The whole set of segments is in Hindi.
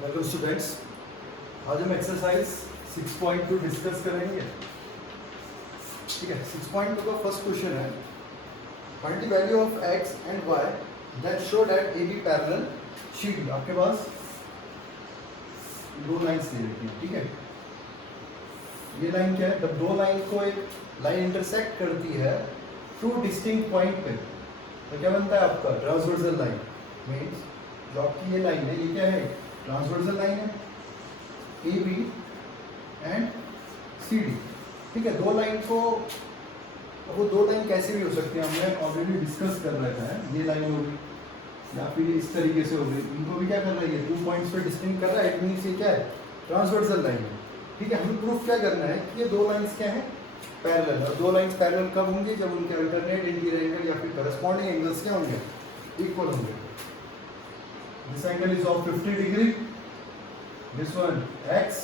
Welcome students. आज हम एक्सरसाइज 6.2 डिस्कस करेंगे। ठीक है, 6.2 का फर्स्ट क्वेश्चन है find the value of x and y that show that AB parallel CD। आपके पास दो लाइंस दे रखी हैं। ठीक है, ये लाइन क्या है? जब दो लाइन को एक लाइन इंटरसेक्ट करती है टू डिस्टिंक्ट पॉइंट पे तो क्या बनता है आपका? Transversal line. मीन्स जो आपकी ये लाइन है, ये क्या है? ट्रांसवर्सल लाइन है, A B and C D. ठीक है, दो लाइन को, वो दो लाइन कैसे भी हो सकती है, हमने ऑलरेडी डिस्कस कर रखा है। ये लाइन होगी या फिर इस तरीके से होगी, इनको भी क्या कर रहा है? ये 2 पॉइंट्स पे डिस्टिंक्ट कर रहा है। इट मीन्स ये क्या है? ट्रांसवर्सल लाइन है। ठीक है, हमें प्रूफ क्या करना है कि ये दो लाइन्स क्या है? पैरेलल। और दो लाइन्स पैरेलल कब होंगी? जब उनके अल्टरनेट इंटीरियर एंगल या फिर करस्पॉन्डिंग एंगल्स क्या होंगे? इक्वल होंगे। This angle is of 50 degree. This one x,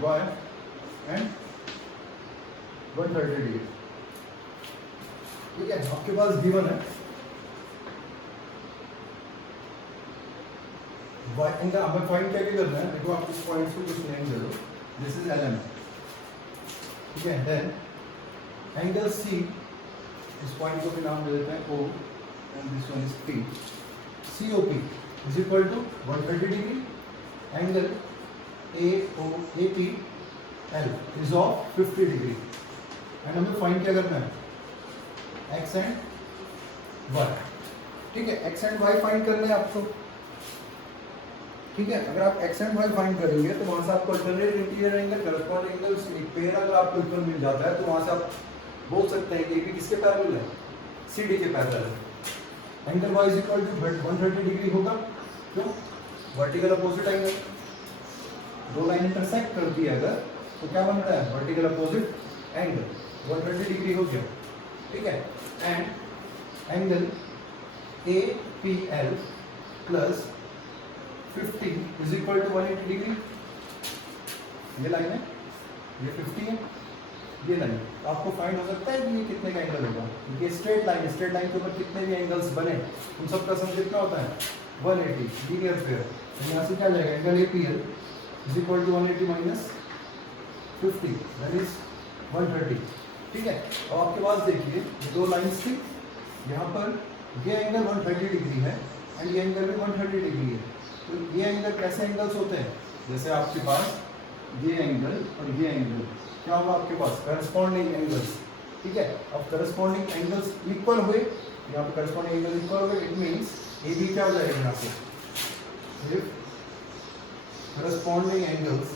y, and 130 degree. ठीक है, आपके पास गिवन है y इनका हमें पॉइंट क्या करना है? देखो, आप इस पॉइंट को कुछ नेम दे दो। This is LM। ठीक है, देन एंगल C, इस पॉइंट को भी नाम दे देते हैं O, and this one is P। COP is equal to 130 degree. Angle AOAP L is of 50 degree. And हमें फाइंड क्या करना है? X and Y। ठीक है, X and Y फाइंड करना है आपको। ठीक है, अगर आप X and Y फाइंड करेंगे तो वहां से आपको alternate interior angle, corresponding angle, एक पेयर अगर आपको इक्वल मिल जाता है तो वहां से आप बोल सकते हैं कि AB किसके पैरेलल है? CD के पैरेलल है। Angle y is equal to 130 degree होगा। क्यों? Vertical opposite angle. दो लाइन इंटरसेक्ट करती है अगर तो क्या बनता है? Vertical opposite angle. 130 डिग्री हो गया। ठीक है, and angle APL plus 50 is equal to 180 degree. ये लाइन है, ये 50 है, ये लाइन। आपको फाइंड हो सकता है कि ये कितने का एंगल होगा। ये स्ट्रेट लाइन, स्ट्रेट लाइन के ऊपर कितने भी एंगल्स बने उन सब का सम कितना होता है? 180। Linear pair. तो यहाँ से क्या जाएगा? Angle APL is equal to 180 minus 50 that is 130। ठीक है, अब आपके पास देखिए ये दो लाइन्स थी, यहाँ पर ये एंगल 130 डिग्री है एंड ये एंगल भी 130 डिग्री है। तो ये एंगल कैसे एंगल्स होते हैं? जैसे आपके पास ये एंगल और ये एंगल क्या होगा आपके पास? Corresponding angles. ठीक है, अब करस्पॉन्डिंग एंगल्स इक्वल हुए, यहाँ पे करस्पॉन्डिंग एंगल इक्वल हुए, इट मींस AB क्या हो जाएगा यहाँ से? If corresponding angles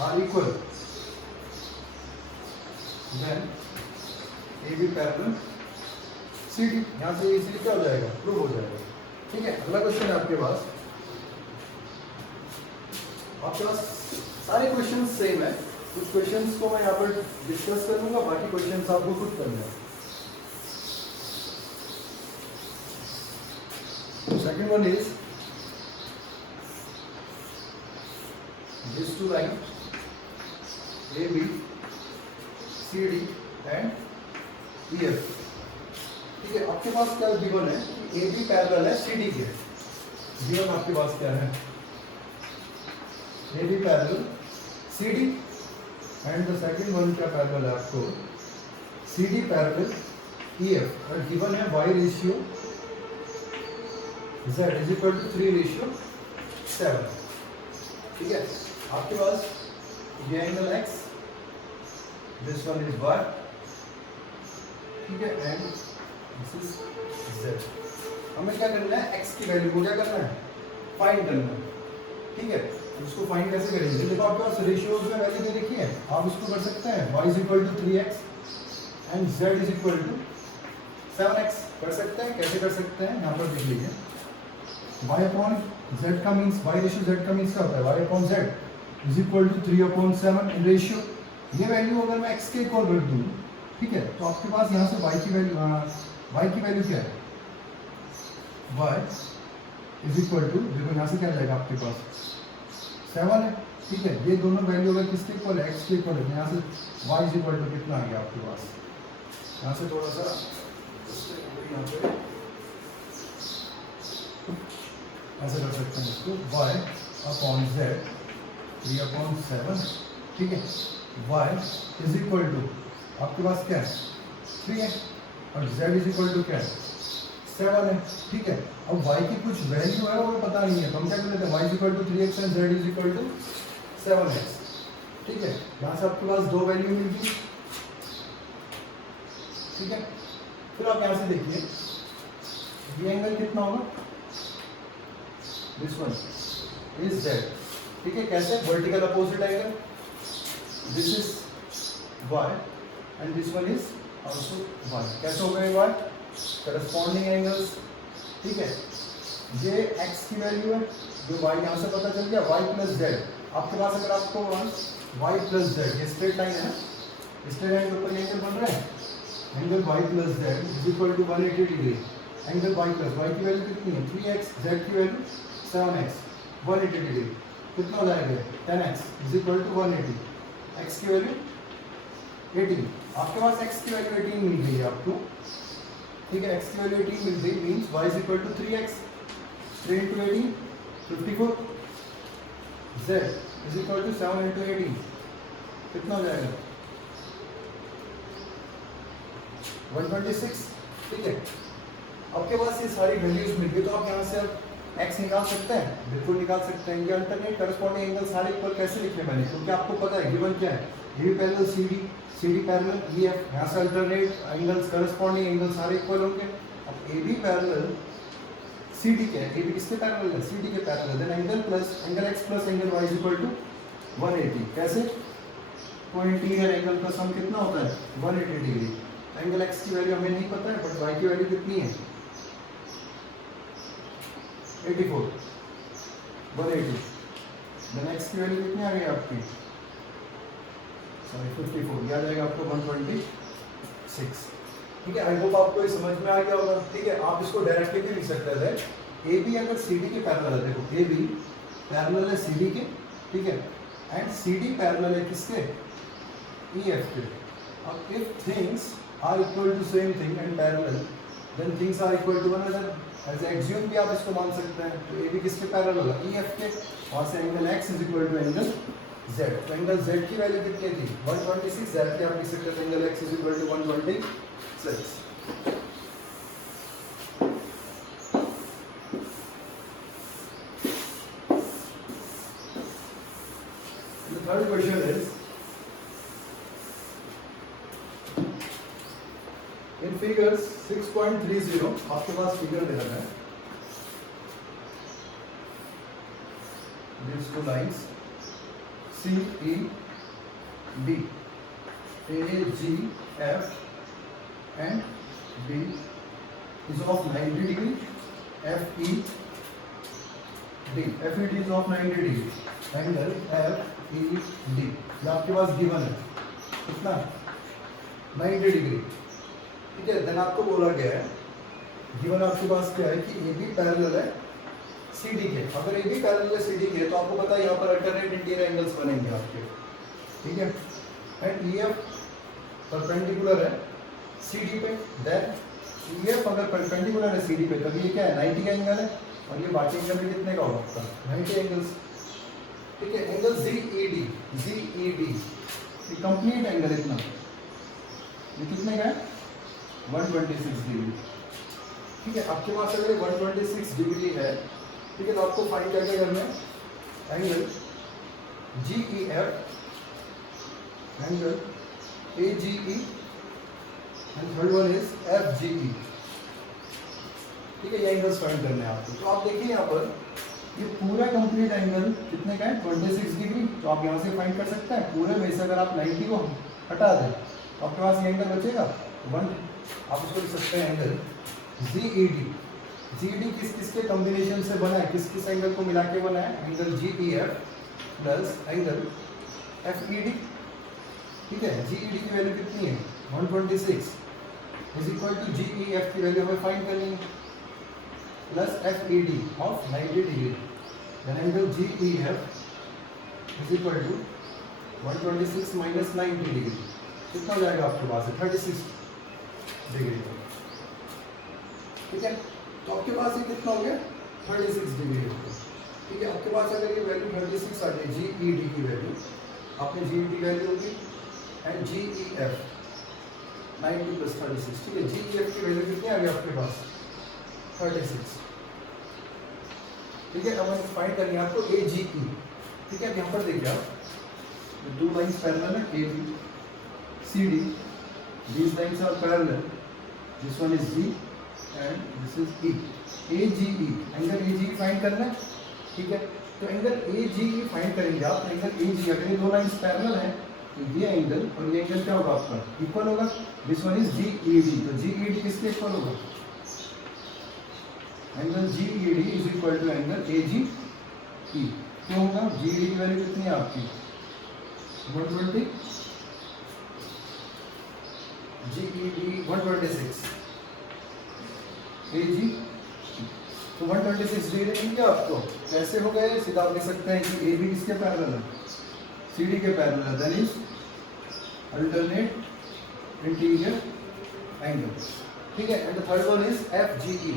are equal then AB parallel CD। यहाँ से इजीली क्या हो जाएगा? प्रूव हो जाएगा। ठीक है, अगला क्वेश्चन है आपके पास सारे क्वेश्चंस सेम है। कुछ क्वेश्चंस को मैं यहाँ पर डिस्कस कर लूंगा, बाकी क्वेश्चंस आपको खुद करना है। Second one is this two line AB, CD and EF। ठीक है, आपके पास क्या गिवन है? AB पैरेलल है CD के। गिवन आपके पास क्या है? AB parallel CD and the second one क्या पैरेलल है आपको? CD parallel EF। और गिवन है Y ratio Z is equal to 3:7। ठीक है, आपके पास ये angle X, this one is Y। ठीक है, एंड दिस इज Z। हमें क्या करना है? X की वैल्यू को क्या करना है? फाइंड करना है। ठीक है, उसको फाइंड कैसे करेंगे? देखो, आपके पास रेशियोज में वैल्यू दे रखी है, आप इसको कर सकते हैं y is equal to 3x and z is equal to 7x। कर सकते हैं। कैसे कर सकते हैं? यहाँ पर देख लीजिए, y अपॉन z का मीन्स, y रेशियो z का मीन्स क्या होता है? y upon z is equal to 3/7 in ratio. ये वैल्यू अगर मैं x के इक्वल रख दूँ, ठीक है, तो आपके पास यहाँ से y की वैल्यू क्या है? y इज इक्वल टू, देखो यहाँ से क्या जाएगा आपके पास? 7 है। ठीक है, ये दोनों वैल्यू अगर किसके इक्वल है? x के इक्वल है। यहाँ से y इज इक्वल टू कितना आ गया आपके पास? यहाँ से थोड़ा सा यहाँ पे ऐसे कर सकते हैं इसको y अपॉन z 3/7, ठीक है। y इज इक्वल टू आपके पास क्या है 3 है और z इज इक्वल टू क्या है 7 है, ठीक है। अब y की कुछ वैल्यू है वो पता नहीं है तो हम क्या कर लेते हैं y is equal to 3x and z is equal to 7x, ठीक है। यहाँ से आपके पास दो वैल्यू मिल गई, ठीक है। फिर आप यहाँ से देखिए ये एंगल कितना होगा, दिस वन इज z, ठीक है। कैसे vertical opposite angle, this is y and this one is also y, कैसे हो गए y करस्पॉन्डिंग एंगल्स, ठीक है। ये x की वैल्यू है जो y यहाँ से पता चल गया, y प्लस z। आपके पास अगर आपको y प्लस z, ये स्ट्रेट लाइन है, स्ट्रेट लाइन के ऊपर एंगल बन रहा है, angle y plus z is equal to 180 degree. Angle y plus y की वैल्यू कितनी है 3x, z की वैल्यू 7x, 180 डिग्री कितना हो जाएगा 10x is equal to 180, x की वैल्यू 18। आपके पास x की वैल्यू 18 मिल गई है आपको, ठीक है। x की वैल्यू 18 मिल गई means y is equal to 3x, 3 into 18 54, z is equal to 7 into 18 कितना हो जाएगा 126, ठीक है। आपके पास ये सारी वैल्यूज मिल गई तो आप यहाँ से अब x निकाल सकते हैं, बिल्कुल निकाल सकते हैं। ये अल्टरनेट करस्पॉन्डिंग एंगल सारे इक्वल कैसे लिखे मैंने, क्योंकि आपको पता है गिवन क्या है AB parallel CD, CD parallel EF, यहाँ से अल्टरनेट एंगल्स करस्पॉन्डिंग एंगल सारे इक्वल होंगे। अब AB पैरेलल CD क्या है, AB किसके पैरेलल है CD के parallel, then angle plus angle x plus angle y is equal to 180, कैसे तो इंटीरियर एंगल का सम कितना होता है 180 डिग्री। एंगल x की वैल्यू हमें नहीं पता है बट y की वैल्यू कितनी है 84, 180, देन x की वैल्यू कितनी आ गई आपकी सॉरी 54, याद आएगा आपको 126, ठीक है। आई होप आपको ये समझ में आ गया होगा, ठीक है। आप इसको डायरेक्टली भी लिख सकते थे AB अगर CD के पैरेलल है, देखो AB पैरेलल है CD के, ठीक है, एंड CD पैरेलल है किसके EF के। अब if things are equal to same thing and parallel, then things are equal to one another. ऐसे एक्सियम भी आप इसको मान सकते हैं। तो AB किसके पैरेलल होगा EF के, वहाँ से angle x is equal to angle z। तो एंगल z की वैल्यू कितनी थी 126, z के आप लिख सकते हैं angle x is equal to 126। The third question is in figures 6.30 आपके पास फिगर दे रखा है, these two lines C E D, A G F and B is of 90 degree, F E D, F E D is of 90 degree, angle F E D ये आपके पास गिवन है कितना 90 डिग्री, ठीक है। देन आपको बोला गया है गिवन आपके पास क्या है कि AB पैरेलल है CD के। अगर AB पैरेलल है CD के तो आपको पता है यहाँ पर अल्टरनेट इंटीरियर एंगल्स बनेंगे आपके, ठीक है। एंड EF परपेंडिकुलर है CD पे, देन EF अगर परपेंडिकुलर है CD पे तब ये क्या है 90 का एंगल है और ये बाकी एंगल भी कितने का होगा आपका 90 एंगल्स, ठीक है। एंगल ZED ये कंप्लीट एंगल इतना ये कितने का है 126 डिग्री, ठीक है। आपके पास अगर 126 डिग्री है, ठीक है, तो आपको फाइंड क्या करना है angle GEF, angle AGE and third one is FGE, ठीक है। ये एंगल्स फाइंड करने हैं आपको। तो आप देखिए यहाँ पर ये पूरा कंप्लीट एंगल कितने का है 26 डिग्री, तो आप यहाँ से फाइंड कर सकते हैं पूरे में से अगर आप 90 को हटा दें तो आपके पास ये एंगल बचेगा 1, आप उसको लिख सकते हैं एंगल GED किस किस के कॉम्बिनेशन से बना है, किस किस एंगल को मिला के बना है angle GEF plus angle FED, ठीक है। GED की वैल्यू कितनी है 126 इज इक्वल टू GEF की वैल्यू हमें फाइंड करनी है plus FED of 90 degree, then angle GEF is equal to 126 minus 90 degree कितना हो जाएगा आपके पास 36 डिग्री, ठीक है। तो आपके पास ये कितना हो गया 36 डिग्री है। ठीक है, आपके पास अगर ये वैल्यू 36 आ जाए, जी ई डी की वैल्यू, आपने जी ई डी वैल्यू होगी and G E F 90 plus 36। ठीक है, जी ई एफ की वैल्यू कितनी आ गई आपके पास 36। ठीक है, अब हम फाइंड करेंगे आपको ए जी ई। ठीक है, यहाँ पर देखिए आप दो लाइन्स पैरेलल है, A B C D, these lines are parallel, this one is G and this is E, AGE, angle AGE find करना है। ठीक है, तो एंगल AGE फाइंड करेंगे आप, एंगल AGE अगर ये दो लाइंस पैरेलल हैं तो ये एंगल और ये एंगल क्या होगा आपका इक्वल होगा। दिस वन इज GED, तो GED किसके इक्वल होगा, angle GED is equal to angle AGE। क्यों होगा, GED की वैल्यू कितनी है आपकी 120, GED 126, AG तो 126 डिग्री मिल गया आपको। कैसे हो गए, सीधा आप लिख सकते हैं कि AB किसके पैरेलल है, CD के पैरेलल है, that is alternate interior angle. ठीक है, and the third one is FGE।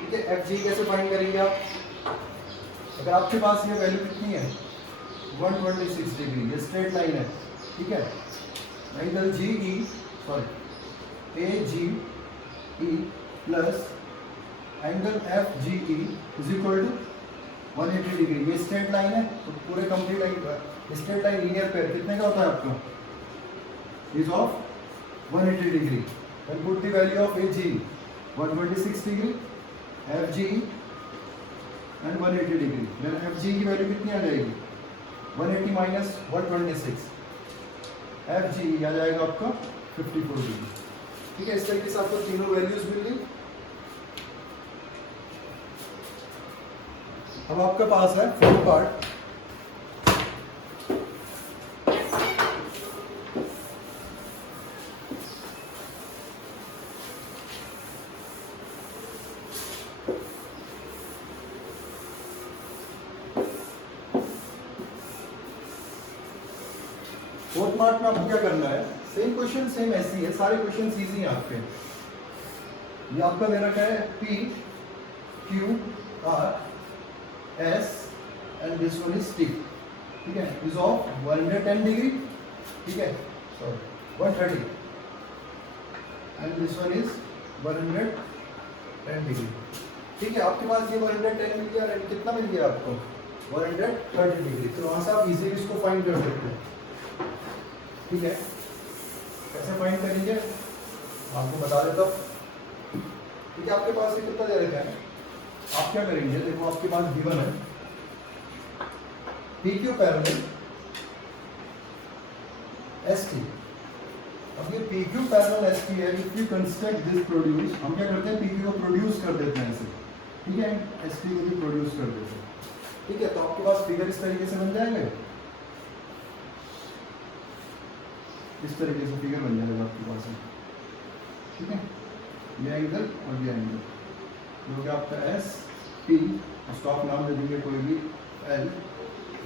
ठीक है, FGE कैसे फाइंड करेंगे आप, अगर आपके पास ये वैल्यू कितनी है 126 डिग्री, ये स्ट्रेट लाइन है। ठीक है, angle GE sorry AGE plus angle FGE is equal to 180 degree. ये स्ट्रेट लाइन है, तो पूरे complete line straight line linear pair कितने का होता है आपका, is of 180 degree. Then put the value of AGE 126 degree, FGE and 180 degree. Then FGE की वैल्यू कितनी आ जाएगी 180 माइनस 126, FGE आ जाएगा आपका 54 डिग्री। ठीक है, इस तरीके से आपको तीनों वैल्यूज मिल गई। अब आपके पास है फोर्थ पार्ट। फोर्थ पार्ट में आपको क्या करना है, सेम क्वेश्चन सेम ऐसी है, सारे क्वेश्चन इजी हैं आपके। ये आपका दे रखा है P Q R S and this one is T। ठीक है, इज ऑफ 110 डिग्री। ठीक है, sorry 130 and this one is 110 degree. ठीक है, आपके पास ये 110 मिल गया एंड कितना मिल गया आपको 130 डिग्री। तो वहां से आप इजीली इसको फाइंड कर सकते हैं। ठीक है, कैसे फाइंड करेंगे आपको बता देता हूँ। ठीक है, आपके पास ये कितना दे रखा है, आप क्या करेंगे, देखो आपके पास गिवन है PQ पैरेलल ST। अब ये PQ पैरेलल ST है, if you construct this produce, हम क्या करते हैं PQ को प्रोड्यूस कर देते हैं ऐसे। ठीक है, ST को भी प्रोड्यूस कर देते हैं। ठीक है, तो आपके पास फिगर इस तरीके से बन जाएंगे, इस तरीके से फिगर बन जाएगा आपके पास। ठीक है, ये एंगल और ये एंगल, जो कि आपका S P, उसको आप नाम दे देंगे कोई भी L,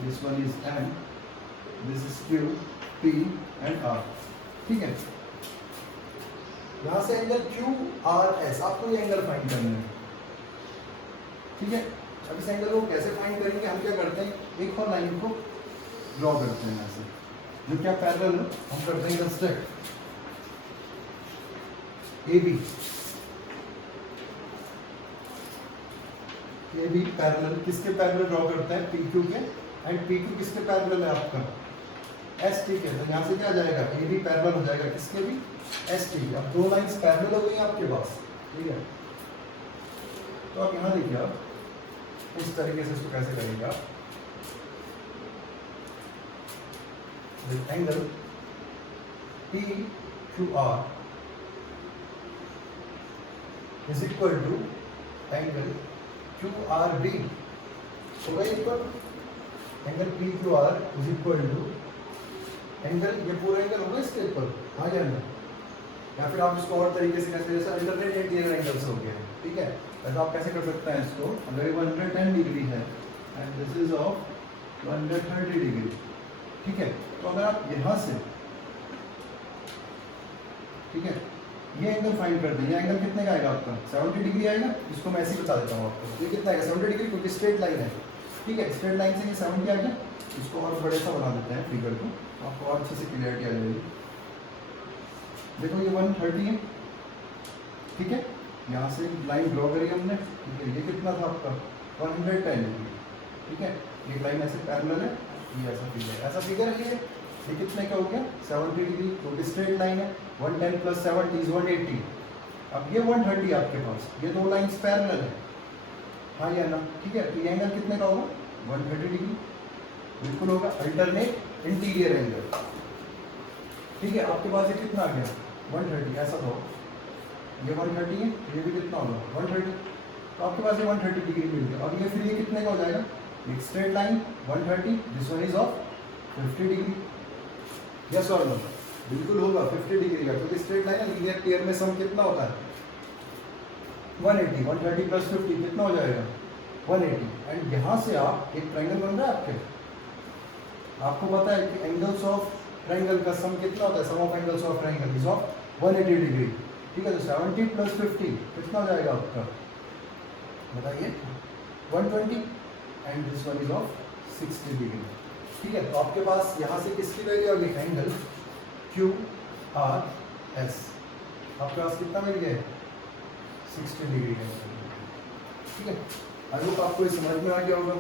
this one is M, this is Q, P and R। ठीक है, यहाँ से एंगल QRS आपको ये एंगल फाइंड करना है। ठीक है, अब इस एंगल को कैसे फाइंड करेंगे, हम क्या करते हैं, एक और लाइन को ड्रॉ करते हैं ऐसे, जो क्या पैरेलल है, हम करते हैं कंस्ट्रक्ट AB। AB पैरेलल किसके पैरेलल ड्रॉ करते हैं, PQ के, एंड PQ किसके पैरेलल है आपका ST के। तो यहाँ से क्या आ जाएगा, AB पैरेलल हो जाएगा किसके भी ST। अब दो लाइंस पैरेलल हो गई आपके पास। ठीक है, तो आप यहाँ देखिए, आप इस तरीके से इसको कैसे करेंगे आप, with angle PQR is equal to angle QRB। तो वही equal angle PQR is equal to angle, ये पूरा एंगल होगा इसके ऊपर आ गया ना, या फिर आप इसको और तरीके से कैसे, जैसे अल्टरनेट इंटीरियर एंगल्स हो गए। ठीक है, तो आप कैसे कर सकते हैं इसको, अगर 110 डिग्री है and this is of 130 degree. ठीक है, तो अगर आप यहाँ से, ठीक है, ये एंगल फाइंड कर दे, ये एंगल कितने का आएगा आपका 70 डिग्री आएगा। इसको मैं ऐसे ही बता देता हूँ आपको, ये कितना आएगा 70 डिग्री, क्योंकि स्ट्रेट लाइन है। ठीक है, स्ट्रेट लाइन से ये 70 आ गया। इसको और बड़े सा बना देते हैं फिगर को, आपको और अच्छे से क्लियरिटी आ जाएगी। देखो ये 130 है, ठीक है, यहाँ से लाइन ड्रॉ करी हमने। ठीक है, ये कितना था आपका 110 डिग्री। ठीक है, ये लाइन ऐसे पैरेलल है, ये ऐसा फिगर है ये कितने का हो गया 70 डिग्री, क्योंकि स्ट्रेट लाइन है। 110 प्लस 70 इज 180। अब ये 130 आपके पास, ये दो लाइन्स पैरेलल है, हाँ या ना। ठीक है, तो ये एंगल कितने का होगा 130 डिग्री, बिल्कुल होगा, अल्टरनेट इंटीरियर एंगल। ठीक है, आपके पास ये कितना आ गया 130, ऐसा तो ये 130 है, ये भी कितना होगा 130, तो आपके पास ये 130 डिग्री मिल गया। अब ये फिर ये कितने का हो जाएगा, एक straight line 130, this one is of 50 degree. Yes और नो, बिल्कुल होगा 50 डिग्री का, क्योंकि स्ट्रेट लाइन है। लीनियर पेयर में सम कितना होता है 180, 130 प्लस 50 कितना हो जाएगा 180। एंड यहाँ से आप एक ट्रायंगल बन रहा है आपके, आपको पता है कि एंगल्स ऑफ ट्रायंगल का सम कितना होता है, sum of angles of triangle is of 180 degree. ठीक है, तो 70 प्लस 50 कितना हो जाएगा आपका, बताइए 120, and this one is of 60 degree. ठीक है, तो आपके पास यहाँ से किसकी वैल्यू आ गई, एंगल क्यू आर एस, आपके पास कितना मिल गया 60 डिग्री का। ठीक है, आई होप आपको ये समझ में आ गया होगा।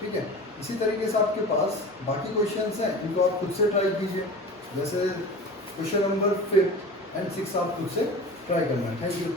ठीक है, इसी तरीके से आपके पास बाकी क्वेश्चंस हैं, इनको आप खुद से ट्राई कीजिए। जैसे क्वेश्चन नंबर 5 एंड 6 आप खुद से ट्राई करना है। Thank you.